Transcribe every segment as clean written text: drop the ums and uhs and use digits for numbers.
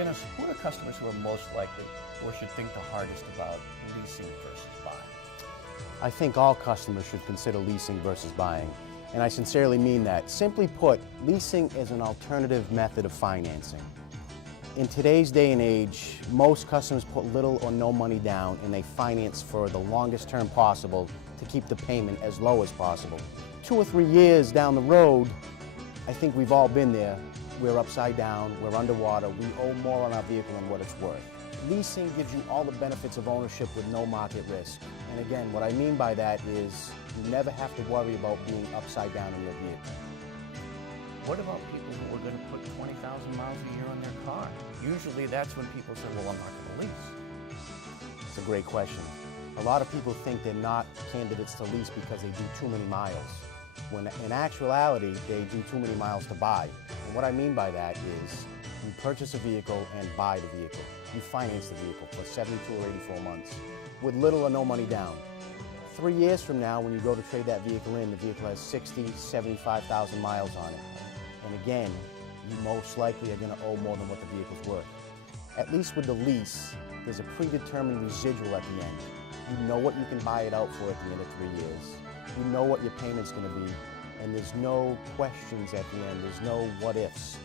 Dennis, who are customers who are most likely or should think the hardest about leasing versus buying? I think all customers should consider leasing versus buying, and I sincerely mean that. Simply put, leasing is an alternative method of financing. In today's day and age, most customers put little or no money down and they finance for the longest term possible to keep the payment as low as possible. 2 or 3 years down the road, I think we've all been there. We're upside down, we're underwater, we owe more on our vehicle than what it's worth. Leasing gives you all the benefits of ownership with no market risk. And again, what I mean by that is you never have to worry about being upside down in your vehicle. What about people who are going to put 20,000 miles a year on their car? Usually that's when people say, well, I'm not going to lease. It's a great question. A lot of people think they're not candidates to lease because they do too many miles, when in actuality, they do too many miles to buy. And what I mean by that is you purchase a vehicle and buy the vehicle. You finance the vehicle for 72 or 84 months with little or no money down. 3 years from now, when you go to trade that vehicle in, the vehicle has 60, 75,000 miles on it. And again, you most likely are going to owe more than what the vehicle's worth. At least with the lease, there's a predetermined residual at the end. You know what you can buy it out for at the end of 3 years. You know what your payment's going to be, and there's no questions at the end. There's no what-ifs.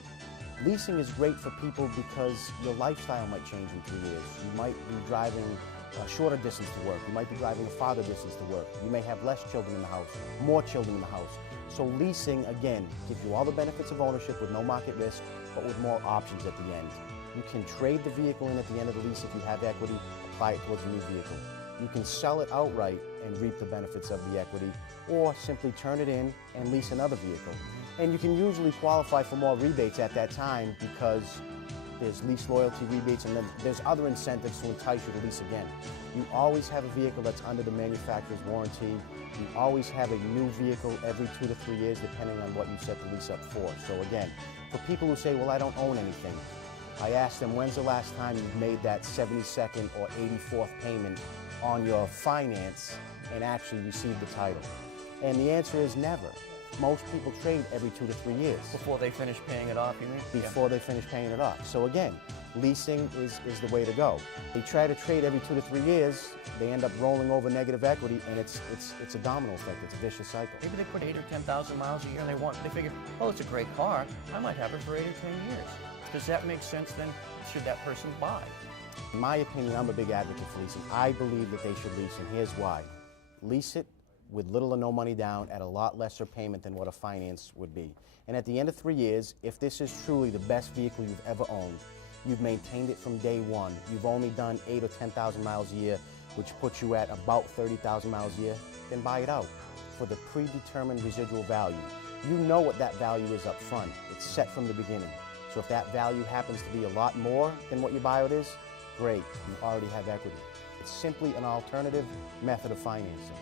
Leasing is great for people because your lifestyle might change in 3 years. You might be driving a shorter distance to work. You might be driving a farther distance to work. You may have less children in the house, more children in the house. So leasing, again, gives you all the benefits of ownership with no market risk, but with more options at the end. You can trade the vehicle in at the end of the lease if you have equity, apply it towards a new vehicle. You can sell it outright and reap the benefits of the equity, or simply turn it in and lease another vehicle. And you can usually qualify for more rebates at that time because there's lease loyalty rebates and then there's other incentives to entice you to lease again. You always have a vehicle that's under the manufacturer's warranty. You always have a new vehicle every 2 to 3 years depending on what you set the lease up for. So again, for people who say, well, I don't own anything, I ask them, when's the last time you've made that 72nd or 84th payment on your finance and actually received the title? And the answer is never. Most people trade every 2 to 3 years. Before they finish paying it off, you mean? Before they finish paying it off. So again, leasing is the way to go. They try to trade every 2 to 3 years, they end up rolling over negative equity, and it's a domino effect, it's a vicious cycle. Maybe they put 8 or 10,000 miles a year and they figure, oh, it's a great car, I might have it for 8 or 10 years. Does that make sense then? Should that person buy? In my opinion, I'm a big advocate for leasing. I believe that they should lease, and here's why. Lease it with little or no money down at a lot lesser payment than what a finance would be. And at the end of 3 years, if this is truly the best vehicle you've ever owned, you've maintained it from day one, you've only done 8 or 10,000 miles a year, which puts you at about 30,000 miles a year, then buy it out for the predetermined residual value. You know what that value is up front. It's set from the beginning. So if that value happens to be a lot more than what your buyout is, great, you already have equity. It's simply an alternative method of financing.